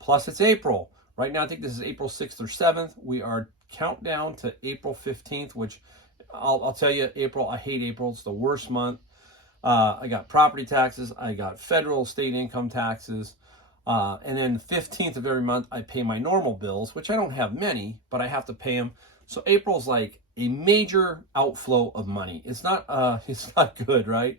Plus it's April. Right now, I think this is April 6th or 7th. We are countdown to April 15th, which I'll tell you, April, I hate April. It's the worst month. I got property taxes. I got federal, state income taxes. And then the 15th of every month, I pay my normal bills, which I don't have many, but I have to pay them. So April's like a major outflow of money. It's not good, right?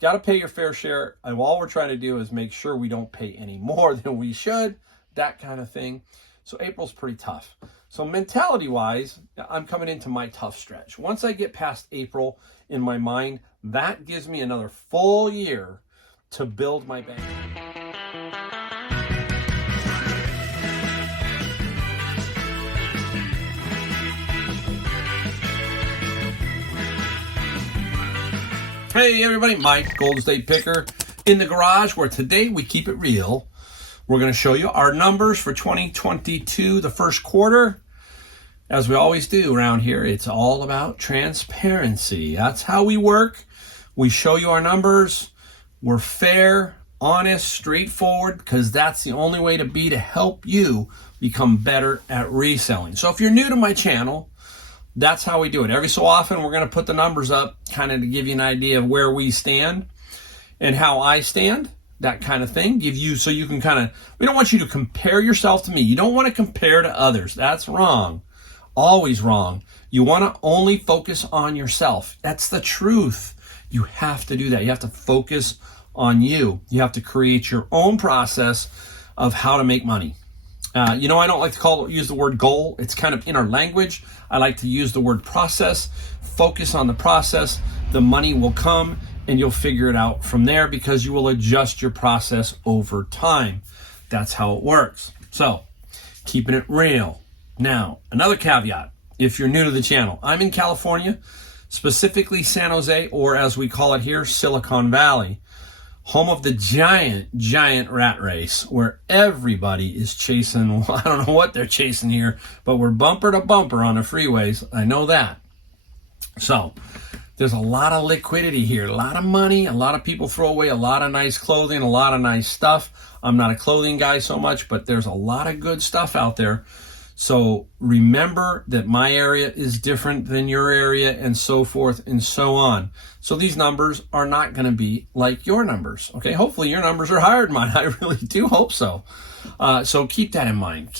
Got to pay your fair share. And all we're trying to do is make sure we don't pay any more than we should, that kind of thing. So April's pretty tough. So mentality-wise, I'm coming into my tough stretch. Once I get past April in my mind, that gives me another full year to build my bank. Hey everybody, Mike, Golden State Picker in the garage, where today we keep it real. We're going to show you our numbers for 2022, the first quarter. As we always do around here, it's all about transparency. That's how we work. We show you our numbers. We're fair, honest, straightforward, because that's the only way to help you become better at reselling. So if you're new to my channel, that's how we do it. Every so often, we're going to put the numbers up kind of to give you an idea of where we stand and how I stand, that kind of thing. Give you, so you can kind of, we don't want you to compare yourself to me. You don't want to compare to others. That's wrong. Always wrong. You want to only focus on yourself. That's the truth. You have to do that. You have to focus on you. You have to create your own process of how to make money. I don't like to use the word goal. It's kind of in our language. I like to use the word process. Focus on the process. The money will come and you'll figure it out from there, because you will adjust your process over time. That's how it works. So, keeping it real. Now, another caveat, if you're new to the channel, I'm in California, specifically San Jose, or as we call it here, Silicon Valley, home of the giant rat race, where everybody is chasing, I don't know what they're chasing here, but we're bumper to bumper on the freeways. I know that. So there's a lot of liquidity here, a lot of money, a lot of people throw away a lot of nice clothing, a lot of nice stuff. I'm not a clothing guy so much, but there's a lot of good stuff out there. So remember that my area is different than your area, and so forth and so on. So these numbers are not going to be like your numbers. Okay, hopefully your numbers are higher than mine. I really do hope so. So keep that in mind.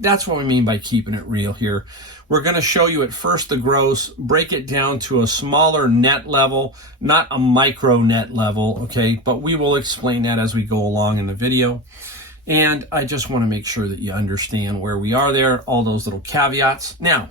That's what we mean by keeping it real here. We're going to show you at first the gross, break it down to a smaller net level, not a micro net level. Okay, but we will explain that as we go along in the video. And I just want to make sure that you understand where we are there, all those little caveats. Now,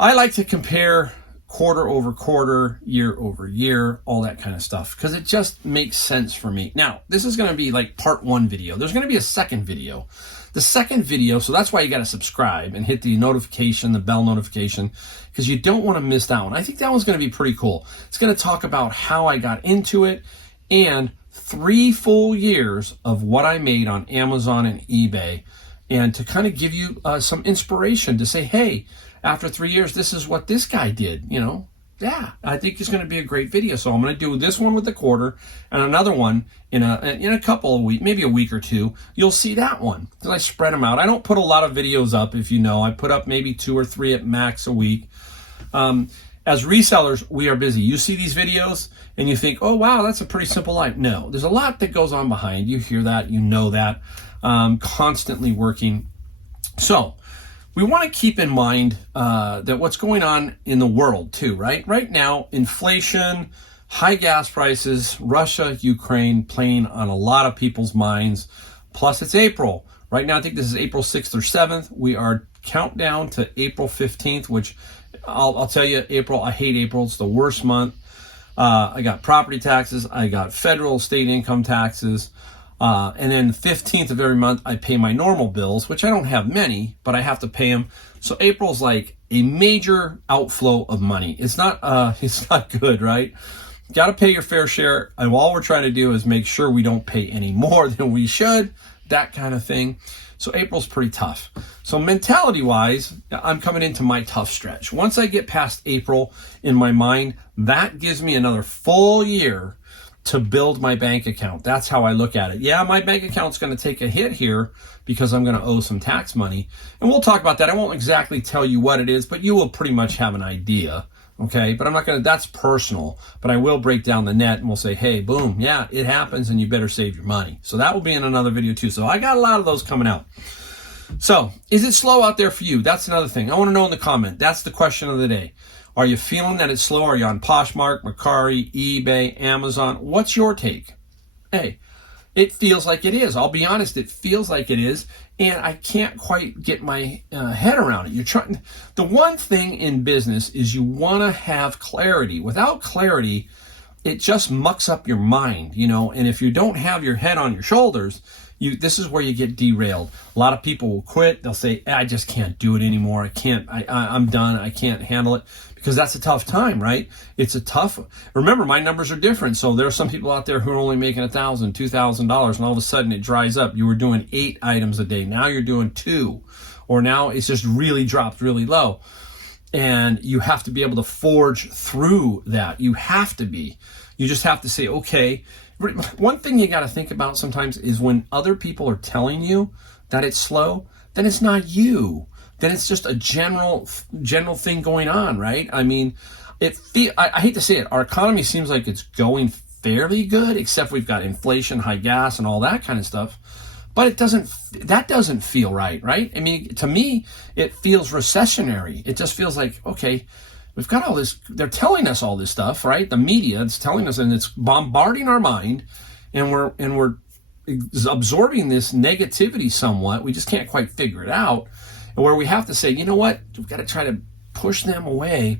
I like to compare quarter over quarter, year over year, all that kind of stuff, because it just makes sense for me. Now, this is going to be like part one video. There's going to be a second video. The second video, so that's why you got to subscribe and hit the notification, the bell notification, because you don't want to miss that one. I think that one's going to be pretty cool. It's going to talk about how I got into it and 3 full years of what I made on Amazon and eBay, and to kind of give you some inspiration to say, hey, after 3 years, this is what this guy did, Yeah, I think it's going to be a great video. So I'm going to do this one with the quarter, and another one in a couple of weeks, maybe a week or two. You'll see that one, because I spread them out. I don't put a lot of videos up, if you know. I put up maybe 2 or 3 at max a week. As resellers, we are busy. You see these videos and you think, oh, wow, that's a pretty simple life. No, there's a lot that goes on behind. You hear that, you know that, constantly working. So we want to keep in mind that what's going on in the world too, right? Right now, inflation, high gas prices, Russia, Ukraine playing on a lot of people's minds. Plus it's April. Right now, I think this is April 6th or 7th. We are countdown to April 15th, which I'll tell you, April, I hate April. It's the worst month. I got property taxes. I got federal, state income taxes. And then the 15th of every month, I pay my normal bills, which I don't have many, but I have to pay them. So April's like a major outflow of money. It's not good, right? Got to pay your fair share. And all we're trying to do is make sure we don't pay any more than we should, that kind of thing. So April's pretty tough. So mentality-wise, I'm coming into my tough stretch. Once I get past April in my mind, that gives me another full year to build my bank account. That's how I look at it. Yeah, my bank account's going to take a hit here because I'm going to owe some tax money. And we'll talk about that. I won't exactly tell you what it is, but you will pretty much have an idea. Okay, but I'm not going to, that's personal, but I will break down the net and we'll say, hey, boom, yeah, it happens and you better save your money. So that will be in another video too. So I got a lot of those coming out. So is it slow out there for you? That's another thing. I want to know in the comment. That's the question of the day. Are you feeling that it's slow? Are you on Poshmark, Mercari, eBay, Amazon? What's your take? Hey, it feels like it is. I'll be honest, it feels like it is, and I can't quite get my head around it. You're trying. The one thing in business is you want to have clarity. Without clarity, it just mucks up your mind, you know. And if you don't have your head on your shoulders, this is where you get derailed. A lot of people will quit. They'll say, I just can't do it anymore. I'm done. I can't handle it. Because that's a tough time, right? It's a tough, remember, my numbers are different. So there are some people out there who are only making $1,000, $2,000, and all of a sudden it dries up. You were doing 8 items a day. Now you're doing 2. Or now it's just really dropped really low. And you have to be able to forge through that. You have to be. You just have to say, okay. One thing you got to think about sometimes is when other people are telling you that it's slow, then it's not you. Then it's just a general thing going on, right? I mean, I hate to say it, our economy seems like it's going fairly good, except we've got inflation, high gas, and all that kind of stuff. But that doesn't feel right? I mean, to me, it feels recessionary. It just feels like, okay, we've got all this, they're telling us all this stuff, right? The media is telling us, and it's bombarding our mind, and we're absorbing this negativity somewhat. We just can't quite figure it out. And where we have to say, you know what, we've got to try to push them away,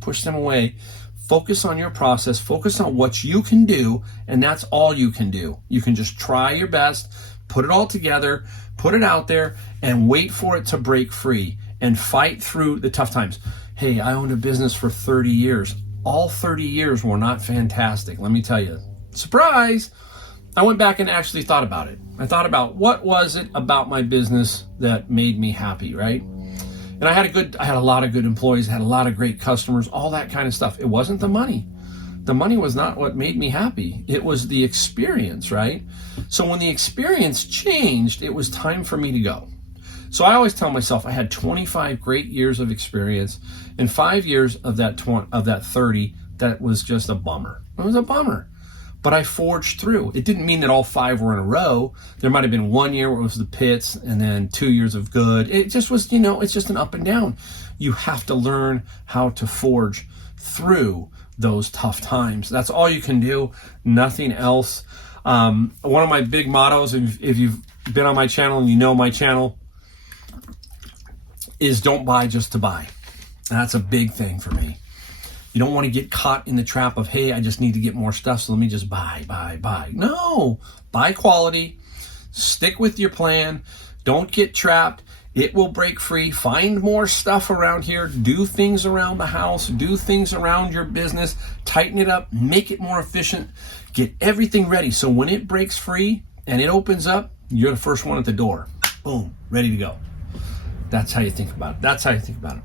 focus on your process, focus on what you can do, and that's all you can do. You can just try your best, put it all together, put it out there, and wait for it to break free and fight through the tough times. Hey, I owned a business for 30 years. All 30 years were not fantastic. Let me tell you, surprise! I went back and actually thought about it. I thought about what was it about my business that made me happy, right? And I had a lot of good employees, had a lot of great customers, all that kind of stuff. It wasn't the money. The money was not what made me happy. It was the experience, right? So when the experience changed, it was time for me to go. So I always tell myself I had 25 great years of experience, and 5 years of that 30 that was just a bummer. It was a bummer. But I forged through. It didn't mean that all 5 were in a row. There might have been 1 year where it was the pits, and then 2 years of good. It just was, it's just an up and down. You have to learn how to forge through those tough times. That's all you can do, nothing else. One of my big mottos, if you've been on my channel and you know my channel, is don't buy just to buy. That's a big thing for me. You don't want to get caught in the trap of, hey, I just need to get more stuff, so let me just buy. No, buy quality, stick with your plan, don't get trapped. It will break free. Find more stuff around here, do things around the house, do things around your business, tighten it up, make it more efficient, get everything ready. So when it breaks free and it opens up, you're the first one at the door. Boom, ready to go. That's how you think about it.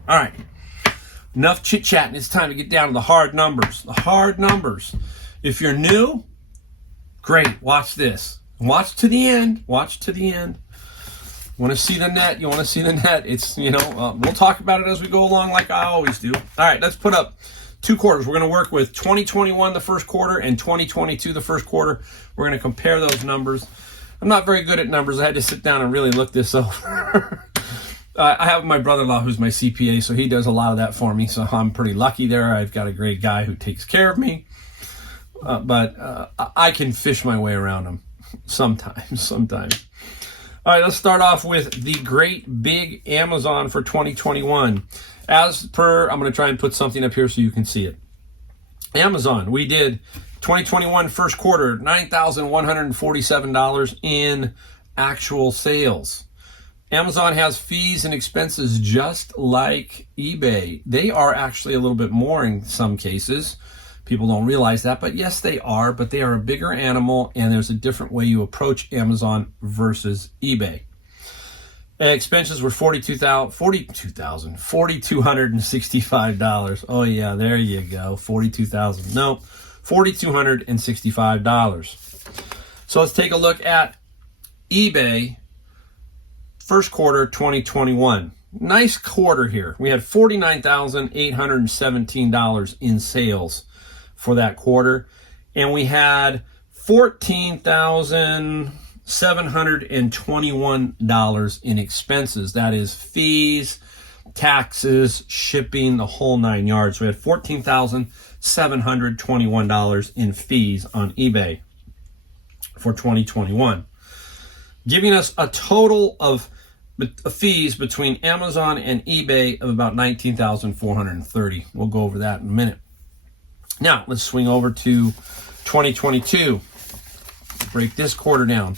All right. Enough chit-chatting. It's time to get down to the hard numbers. The hard numbers. If you're new, great. Watch this. Watch to the end. Want to see the net? You want to see the net? It's, we'll talk about it as we go along like I always do. All right, let's put up 2 quarters. We're going to work with 2021 the first quarter and 2022 the first quarter. We're going to compare those numbers. I'm not very good at numbers. I had to sit down and really look this over. I have my brother-in-law who's my CPA, so he does a lot of that for me, so I'm pretty lucky there. I've got a great guy who takes care of me, but I can fish my way around him sometimes. All right, let's start off with the great big Amazon for 2021. As per, I'm going to try and put something up here so you can see it. Amazon, we did 2021 first quarter, $9,147 in actual sales. Amazon has fees and expenses just like eBay. They are actually a little bit more in some cases. People don't realize that, but yes, they are. But they are a bigger animal, and there's a different way you approach Amazon versus eBay. Expenses were $4,265. Oh yeah, there you go, $42,000. No, $4,265. So let's take a look at eBay first quarter 2021. Nice quarter here. We had $49,817 in sales for that quarter, and we had $14,721 in expenses. That is fees, taxes, shipping, the whole 9 yards. We had $14,721 in fees on eBay for 2021, giving us a total of fees between Amazon and eBay of about $19,430. We'll go over that in a minute. Now, let's swing over to 2022. Break this quarter down.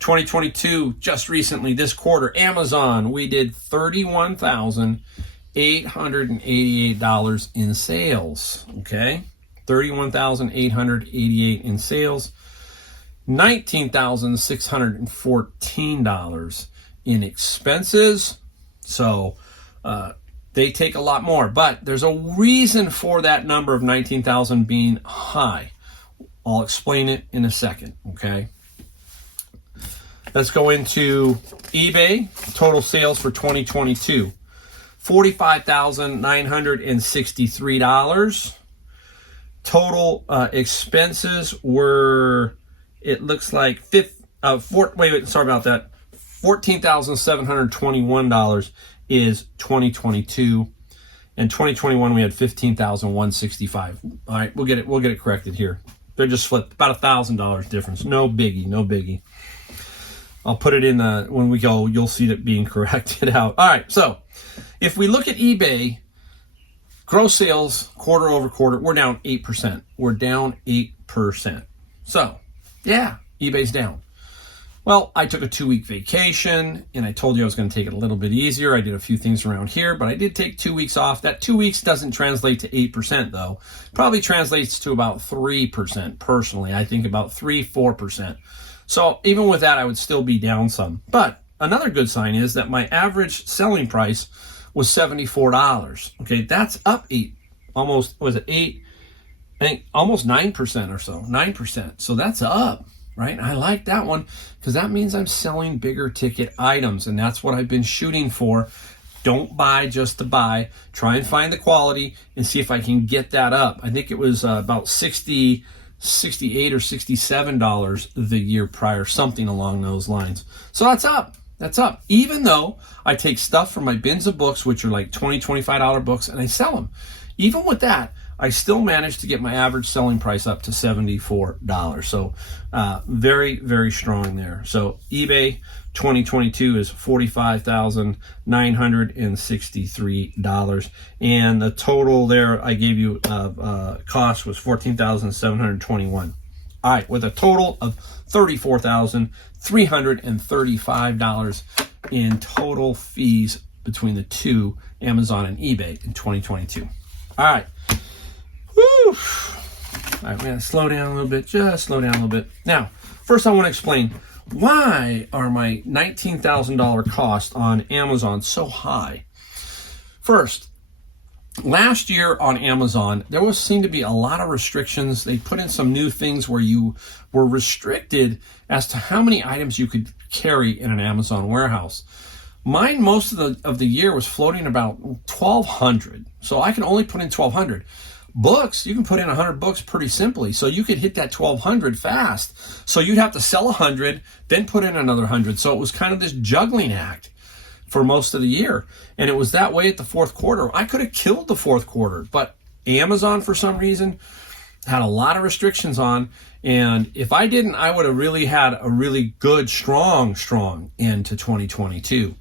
2022, just recently, this quarter, Amazon, we did $31,888 in sales, okay? $31,888 in sales. $19,614 in expenses. So they take a lot more, but there's a reason for that number of 19,000 being high. I'll explain it in a second, okay? Let's go into eBay. Total sales for 2022, $45,963. Total expenses were, it looks like $14,721 is 2022, and 2021 we had $15,165. All right, we'll get it corrected here. They're just flipped, about $1,000 difference. No biggie. I'll put it in the, when we go, you'll see it being corrected out. All right, so if we look at eBay, gross sales quarter over quarter, we're down 8%. We're down 8%. So, yeah, eBay's down. Well, I took a 2-week vacation, and I told you I was going to take it a little bit easier. I did a few things around here, but I did take 2 weeks off. That 2 weeks doesn't translate to 8%, though. Probably translates to about 3%, personally. I think about 3-4%. So even with that, I would still be down some. But another good sign is that my average selling price was $74. Okay, that's up almost 9% or so, 9%. So that's up, right? I like that one because that means I'm selling bigger ticket items, and that's what I've been shooting for. Don't buy just to buy. Try and find the quality and see if I can get that up. I think it was about $68 or $67 the year prior, something along those lines. So that's up. That's up. Even though I take stuff from my bins of books, which are like $20, $25 books, and I sell them. Even with that, I still managed to get my average selling price up to $74. So very, very strong there. So eBay 2022 is $45,963. And the total there I gave you cost was $14,721. All right, with a total of $34,335 in total fees between the two, Amazon and eBay, in 2022. All right. Woo! All right, we're going to slow down a little bit, just slow down a little bit. Now, first I want to explain, why are my $19,000 costs on Amazon so high? First, last year on Amazon, there seemed to be a lot of restrictions. They put in some new things where you were restricted as to how many items you could carry in an Amazon warehouse. Mine, most of the year, was floating about 1,200. So I can only put in 1,200. Books, you can put in 100 books pretty simply. So you could hit that 1,200 fast. So you'd have to sell 100, then put in another 100. So it was kind of this juggling act for most of the year. And it was that way at the fourth quarter. I could have killed the fourth quarter, but Amazon, for some reason, had a lot of restrictions on. And if I didn't, I would have really had a really good, strong end to 2022.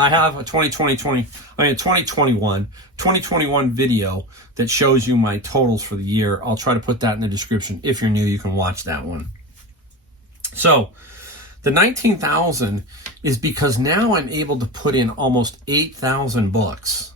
I have a 2021 video that shows you my totals for the year. I'll try to put that in the description. If you're new, you can watch that one. So the 19,000 is because now I'm able to put in almost 8,000 books.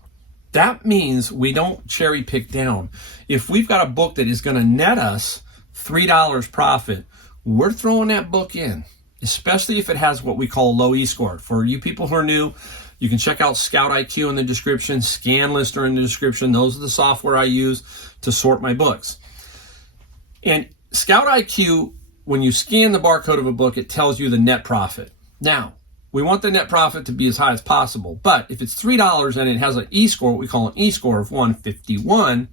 That means we don't cherry pick down. If we've got a book that is going to net us $3 profit, we're throwing that book in, especially if it has what we call a low E-score. For you people who are new, you can check out Scout IQ in the description, Scan Lister in the description. Those are the software I use to sort my books. And Scout IQ, when you scan the barcode of a book, it tells you the net profit. Now, we want the net profit to be as high as possible, but if it's $3 and it has an E-score, what we call an E-score of 151,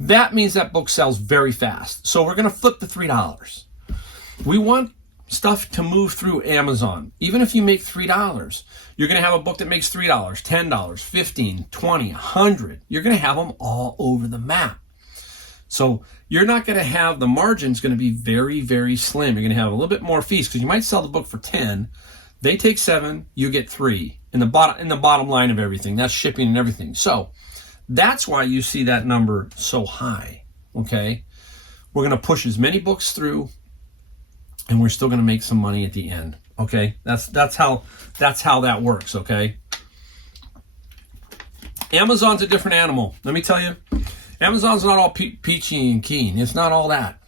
that means that book sells very fast. So we're going to flip the $3. We want stuff to move through Amazon. Even if you make $3, you're going to have a book that makes $3, $10, $15, $20, $100. You're going to have them all over the map. So you're not going to have, the margin's going to be very, very slim. You're going to have a little bit more fees because you might sell the book for 10. They take 7, you get 3 in the bottom line of everything. That's shipping and everything. So that's why you see that number so high. Okay, we're going to push as many books through, and we're still going to make some money at the end. Okay, that's how that works. Okay, Amazon's a different animal. Let me tell you, Amazon's not all peachy and keen. It's not all that.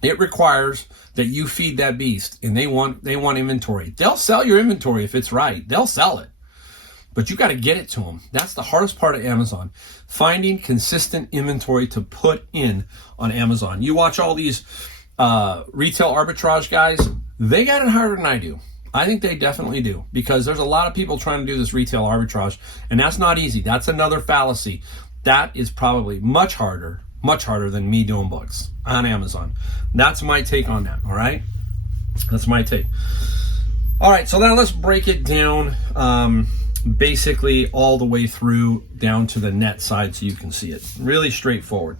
It requires that you feed that beast, and they want inventory. They'll sell your inventory if it's right. They'll sell it, but you got to get it to them. That's the hardest part of Amazon, finding consistent inventory to put in on Amazon. You watch all these retail arbitrage guys, they got it harder than I do. I think they definitely do, because there's a lot of people trying to do this retail arbitrage, and that's not easy. That's another fallacy. That is probably much harder than me doing books on Amazon. That's my take on that, all right? That's my take. All right, so now let's break it down basically all the way through down to the net side so you can see it. Really straightforward.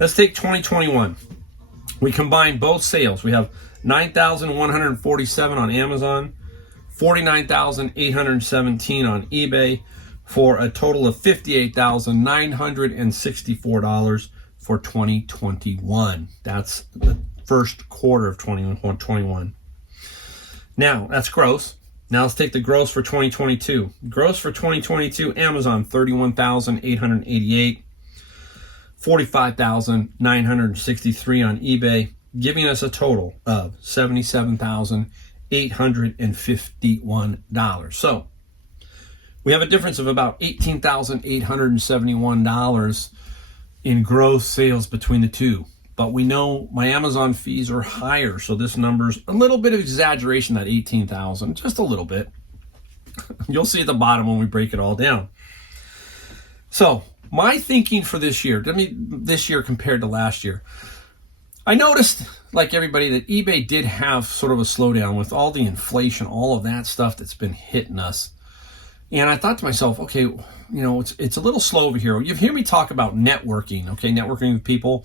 Let's take 2021. We combine both sales. We have 9,147 on Amazon, 49,817 on eBay, for a total of $58,964 for 2021. That's the first quarter of 2021. Now, that's gross. Now let's take the gross for 2022. Gross for 2022, Amazon, 31,888, 45,963 on eBay, giving us a total of $77,851. So we have a difference of about $18,871 in gross sales between the two. But we know my Amazon fees are higher, so this number's a little bit of exaggeration, that 18,000, just a little bit. You'll see at the bottom when we break it all down. So my thinking for this year, this year compared to last year, I noticed, like everybody, that eBay did have sort of a slowdown with all the inflation, all of that stuff that's been hitting us. And I thought to myself, okay, you know, it's a little slow over here. You hear me talk about networking, okay, networking with people.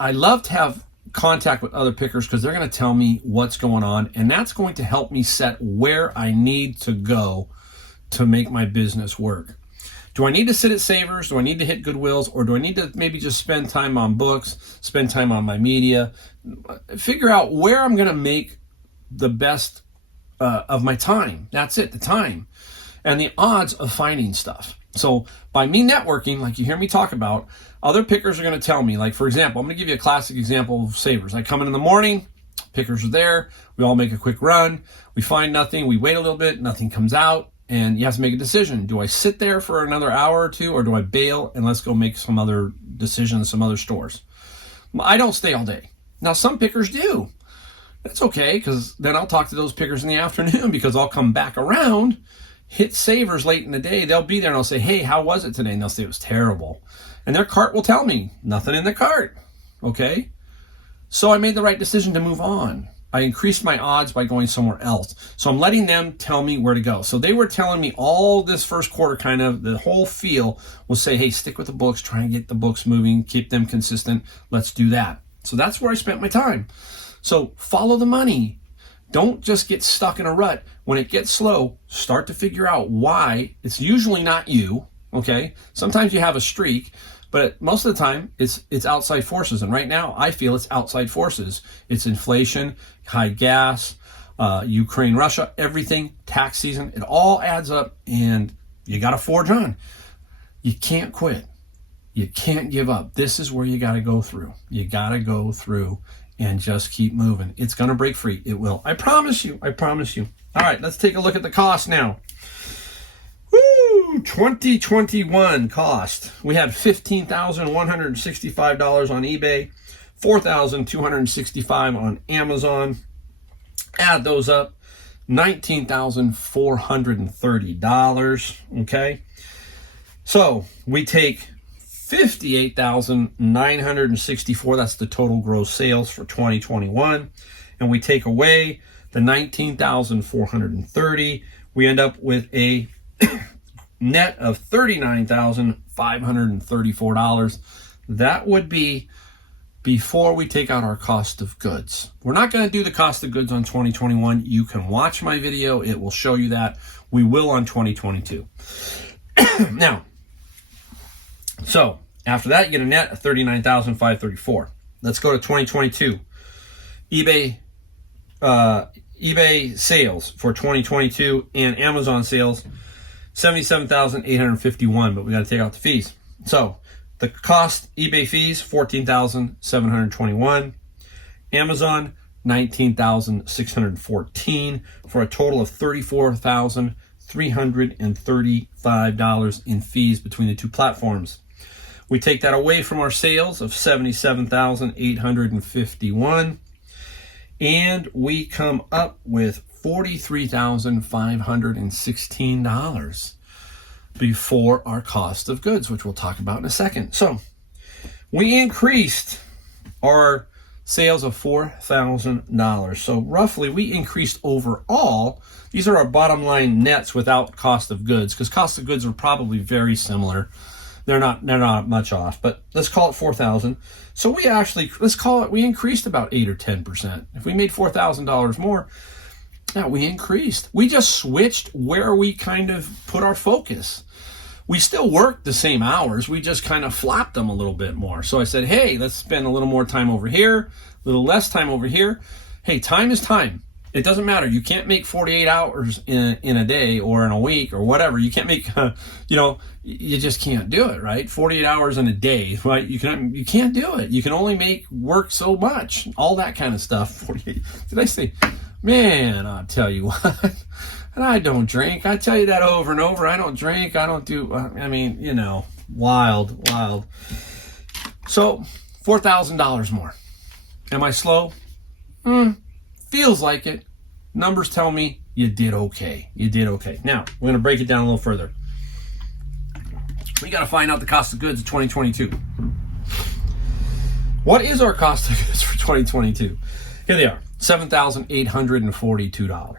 I love to have contact with other pickers because they're going to tell me what's going on, and that's going to help me set where I need to go to make my business work. Do I need to sit at Savers? Do I need to hit Goodwills? Or do I need to maybe just spend time on books, spend time on my media, figure out where I'm going to make the best of my time? That's it, the time. And the odds of finding stuff. So by me networking, like you hear me talk about, other pickers are going to tell me, like, for example, I'm going to give you a classic example of Savers. I come in the morning, pickers are there, we all make a quick run, we find nothing, we wait a little bit, nothing comes out, and you have to make a decision. Do I sit there for another hour or two, or do I bail and let's go make some other decisions, some other stores? I don't stay all day. Now, some pickers do. That's okay, because then I'll talk to those pickers in the afternoon, because I'll come back around, hit Savers late in the day, they'll be there and I'll say, hey, how was it today? And they'll say it was terrible. And their cart will tell me, nothing in the cart, okay? So I made the right decision to move on. I increased my odds by going somewhere else. So I'm letting them tell me where to go. So they were telling me all this first quarter, kind of the whole feel will say, hey, stick with the books, try and get the books moving, keep them consistent. Let's do that. So that's where I spent my time. So follow the money. Don't just get stuck in a rut. When it gets slow, start to figure out why. It's usually not you, okay? Sometimes you have a streak, but most of the time it's outside forces. And right now I feel it's outside forces. It's inflation, high gas, Ukraine, Russia, everything, tax season. It all adds up, and you got to forge on. You can't quit. You can't give up. This is where you got to go through. You got to go through and just keep moving. It's going to break free. It will. I promise you. I promise you. All right, let's take a look at the cost now. Woo! 2021 cost. We had $15,165 on eBay, $4,265 on Amazon. Add those up, $19,430, okay? So we take $58,964, that's the total gross sales for 2021, and we take away the $19,430, we end up with a net of $39,534. That would be before we take out our cost of goods. We're not going to do the cost of goods on 2021. You can watch my video. It will show you that. We will on 2022. Now, so after that, you get a net of $39,534. Let's go to 2022. eBay sales for 2022 and Amazon sales, $77,851, but we got to take out the fees. So the cost, eBay fees, $14,721. Amazon, $19,614 for a total of $34,335 in fees between the two platforms. We take that away from our sales of $77,851, and we come up with $43,516 before our cost of goods, which we'll talk about in a second. So we increased our sales of $4,000. So roughly we increased overall. These are our bottom line nets without cost of goods, because cost of goods are probably very similar. They're not much off, but let's call it 4,000. So we actually, we increased about 8 or 10%. If we made $4,000 more, yeah, we increased. We just switched where we kind of put our focus. We still worked the same hours. We just kind of flopped them a little bit more. So I said, hey, let's spend a little more time over here, a little less time over here. Hey, time is time. It doesn't matter. You can't make 48 hours in a day or in a week or whatever. You can't make, you just can't do it, right? 48 hours in a day, right? You can't do it. You can only work so much, all that kind of stuff. 48. Did I say, man, I'll tell you what, and I don't drink. I tell you that over and over. I don't drink. I don't do, wild. So $4,000 more. Am I slow? Feels like it. Numbers tell me you did okay. You did okay. Now, we're going to break it down a little further. We got to find out the cost of goods of 2022. What is our cost of goods for 2022? Here they are, $7,842.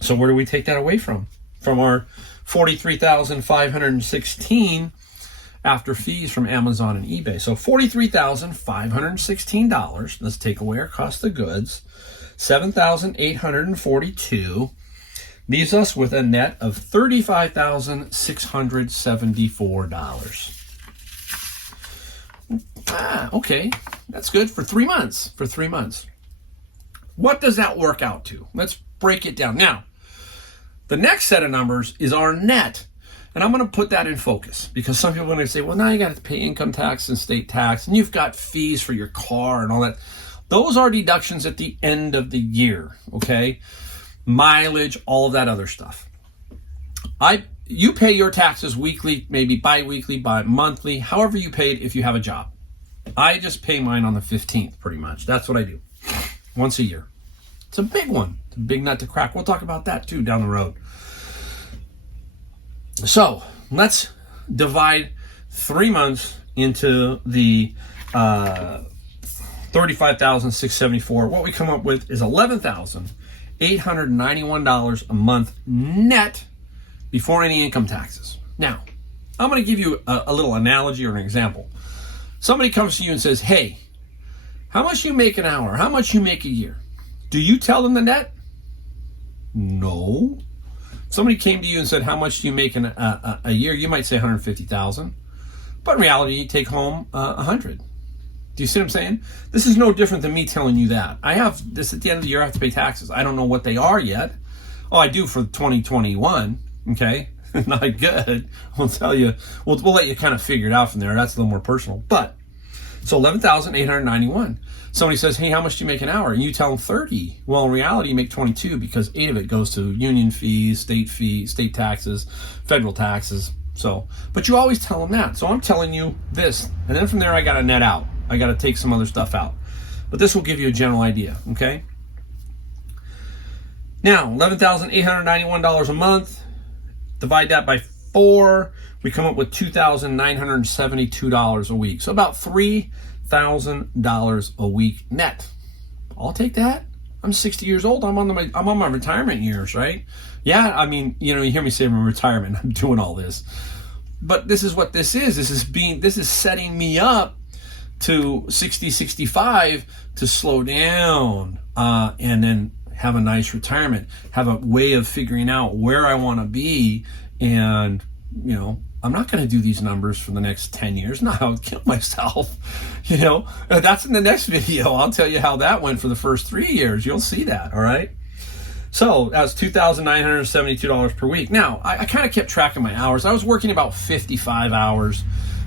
So where do we take that away from? From our $43,516 after fees from Amazon and eBay. So $43,516. Let's take away our cost of goods. $7,842 leaves us with a net of $35,674. Okay, that's good for 3 months. What does that work out to? Let's break it down. Now, the next set of numbers is our net. And I'm going to put that in focus because some people are going to say, well, now you got to pay income tax and state tax, and you've got fees for your car and all that. Those are deductions at the end of the year, okay? Mileage, all of that other stuff. You pay your taxes weekly, maybe bi-weekly, monthly, however you paid if you have a job. I just pay mine on the 15th, pretty much. That's what I do, once a year. It's a big one. It's a big nut to crack. We'll talk about that, too, down the road. So let's divide 3 months into the $35,674. What we come up with is $11,891 a month net before any income taxes. Now, I'm going to give you a little analogy or an example. Somebody comes to you and says, hey, how much you make an hour? How much you make a year? Do you tell them the net? No. Somebody came to you and said, how much do you make in a year? You might say $150,000. But in reality, you take home $100,000. Do you see what I'm saying? This is no different than me telling you that. I have this at the end of the year, I have to pay taxes. I don't know what they are yet. Oh, I do for 2021. Okay. Not good. We'll tell you, we'll let you kind of figure it out from there. That's a little more personal. But so $11,891. Somebody says, hey, how much do you make an hour? And you tell them 30. Well, in reality, you make 22 because 8 of it goes to union fees, state taxes, federal taxes. So, but you always tell them that. So I'm telling you this. And then from there, I got to net out. I got to take some other stuff out. But this will give you a general idea, okay? Now, $11,891 a month. Divide that by 4. We come up with $2,972 a week. So about $3,000 a week net. I'll take that. I'm 60 years old. I'm on my retirement years, right? Yeah, I mean, you know, you hear me say I'm in retirement. I'm doing all this. But this is what this is. This is setting me up to 60, 65 to slow down and then have a nice retirement, have a way of figuring out where I want to be. And, you know, I'm not going to do these numbers for the next 10 years. No, I would kill myself. You know, that's in the next video. I'll tell you how that went for the first 3 years. You'll see that. All right. So that's $2,972 per week. Now, I kind of kept track of my hours. I was working about 55 hours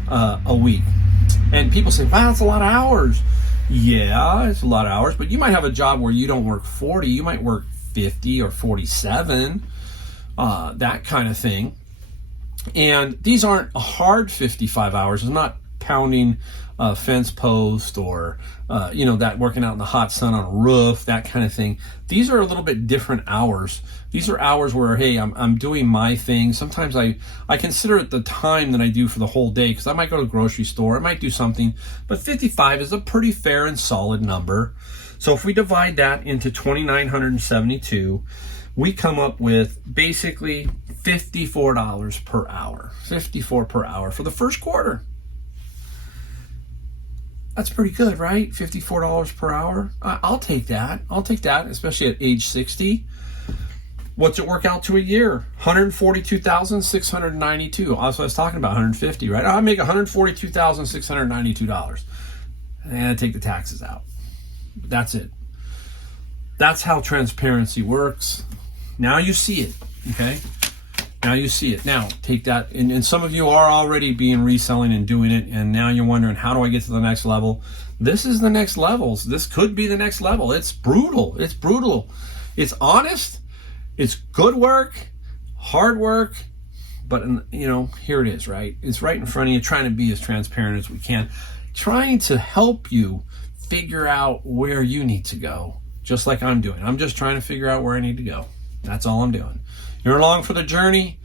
a week. And people say, wow, that's a lot of hours. Yeah, it's a lot of hours. But you might have a job where you don't work 40. You might work 50 or 47, that kind of thing. And these aren't a hard 55 hours. It's not pounding a fence post or, you know, that working out in the hot sun on a roof, that kind of thing. These are a little bit different hours. These are hours where, hey, I'm doing my thing. Sometimes I consider it the time that I do for the whole day because I might go to the grocery store. I might do something. But 55 is a pretty fair and solid number. So if we divide that into 2,972, we come up with basically $54 per hour. $54 per hour for the first quarter. That's pretty good, right? $54 per hour. I'll take that. I'll take that, especially at age 60. What's it work out to a year? $142,692. Also, I was talking about 150, right? I make $142,692. And I take the taxes out. That's it. That's how transparency works. Now you see it, okay? Now you see it. Now take that, and some of you are already reselling and doing it, and now you're wondering, how do I get to the next level? This is the next levels. This could be the next level. It's brutal. It's brutal. It's honest. It's good work, hard work, but you know, here it is, right? It's right in front of you, trying to be as transparent as we can, trying to help you figure out where you need to go, just like I'm doing. I'm just trying to figure out where I need to go. That's all I'm doing. You're along for the journey,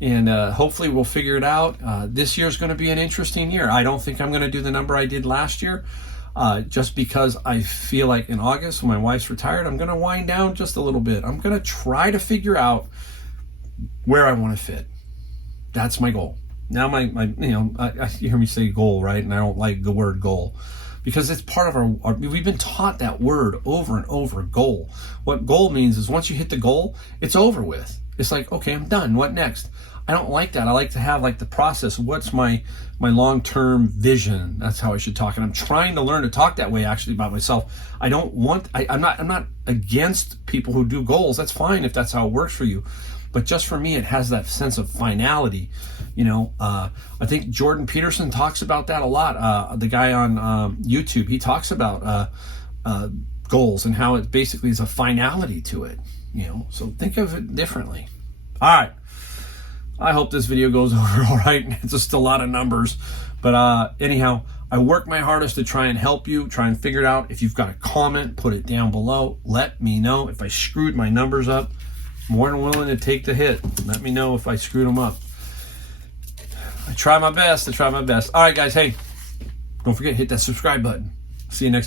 and hopefully we'll figure it out. This year's going to be an interesting year. I don't think I'm going to do the number I did last year, just because I feel like in August, when my wife's retired, I'm going to wind down just a little bit. I'm going to try to figure out where I want to fit. That's my goal. Now, you know, I hear me say goal, right? And I don't like the word goal, because it's part of our, we've been taught that word over and over, goal. What goal means is once you hit the goal, it's over with. It's like, okay, I'm done. What next? I don't like that. I like to have like the process. What's my long-term vision? That's how I should talk. And I'm trying to learn to talk that way actually about myself. I'm not against people who do goals. That's fine if that's how it works for you. But just for me, it has that sense of finality. You know, I think Jordan Peterson talks about that a lot. The guy on YouTube, he talks about goals and how it basically is a finality to it. You know, so think of it differently. All right. I hope this video goes over all right. It's just a lot of numbers. But anyhow, I work my hardest to try and help you, try and figure it out. If you've got a comment, put it down below. Let me know if I screwed my numbers up. More than willing to take the hit. Let me know if I screwed them up. I try my best. All right, guys. Hey, don't forget, hit that subscribe button. See you next time.